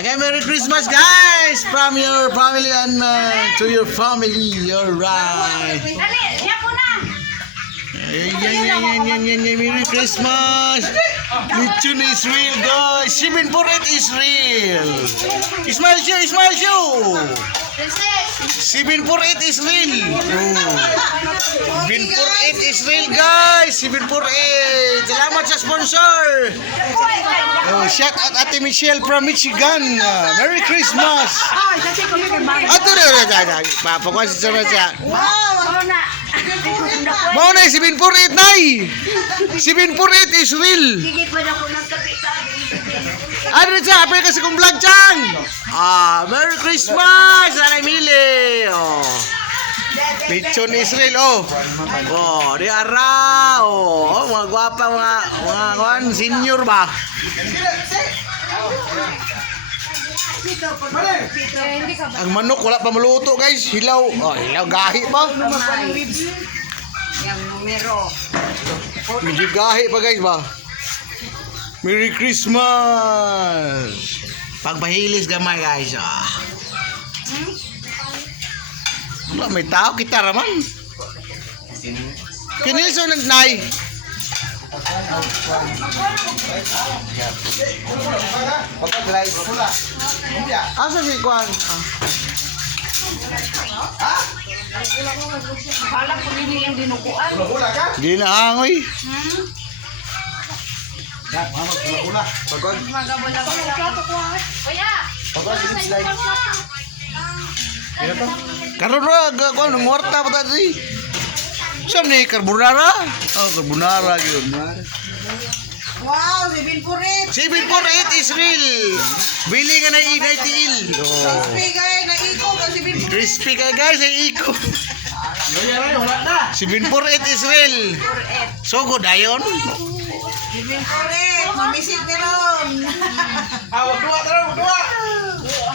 Again, Merry Christmas, guys, from your family and to your family. Alright. Merry Christmas. Lechon is real, guys. 748 is real. Smile show, smile show. 748 is real. Oh. 748 is real, guys. 748. Salamat sa sponsor. Oh, shout out Ate Michelle from Michigan. Merry Christmas. Ato na. Papakuha si Sarah siya. Mau na 748 nay. 748 is real. Ano siya? Apel kasi kong vlog chang. Merry Christmas. Nanay Mili. Oh. Lechon Israel. Di ara. Mga gwapa mga senior ba? Ang manok wala pa maluto, guys. Hilaw. Hilaw gahi pa. Yang numero. Medyo gahi pa, guys ba? Merry Christmas. Pagpahilis gamay, guys. Wala may tao kita raman. Kinilso nagnay. Asa si Kwan? Kala ko din yung dinukuan. Di na hangoy. Karon ra ko nang warta pa tadi. Saan ni carbonara? Carbonara yun. Wow, 748. 748 is real. Bili ka na inaitiil. Crispy kay na iko ka 748. Crispy ka, guys, ay iko. 748 is real. So good ayon. 748. Mamisit ni ron. Wag dua.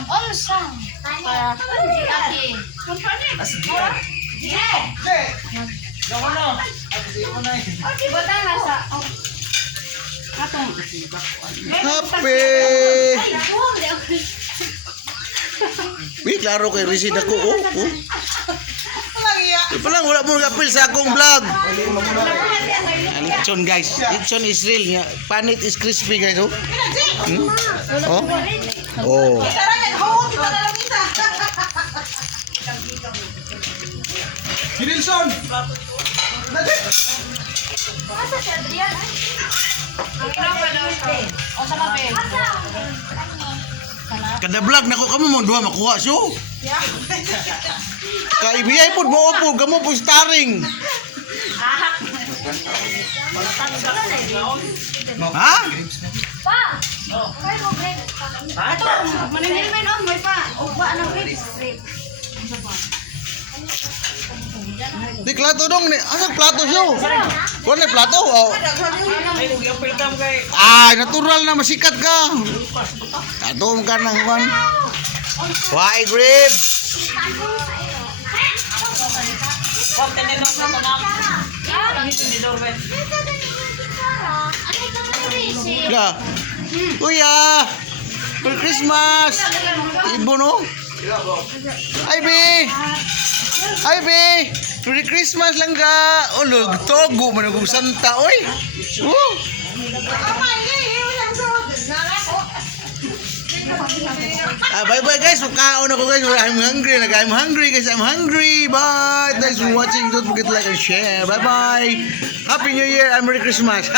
Olsang. Happy. Wait, klaro kay receipt ako. Palang wala mo nag-apil sa akong vlog. Lechon, guys. Lechon is real. Panit is crispy, guys. Oh. Kinilson! Kada vlog nako kamo mo duha makuha so. Kaibiyay pud mo upo kamo po starring. Ha? Pa! Kaya mo, Greg. Ito, manimilmen on may pa. Ugba ng ribs. Di plato dong ni. Asa plato siyo? Kuan ni plato. Natural na masikat ka. Atom ka nang kuan. Why grip? Ya. Kuya. Merry Christmas. Ibo no? Ay be. Merry Christmas lang ka. Togo man akong santa oy. Bye guys. Makaon ako guys. I'm hungry guys. I'm hungry. Bye. Thanks for watching. Don't forget to like and share. Bye. Happy New Year and Merry Christmas.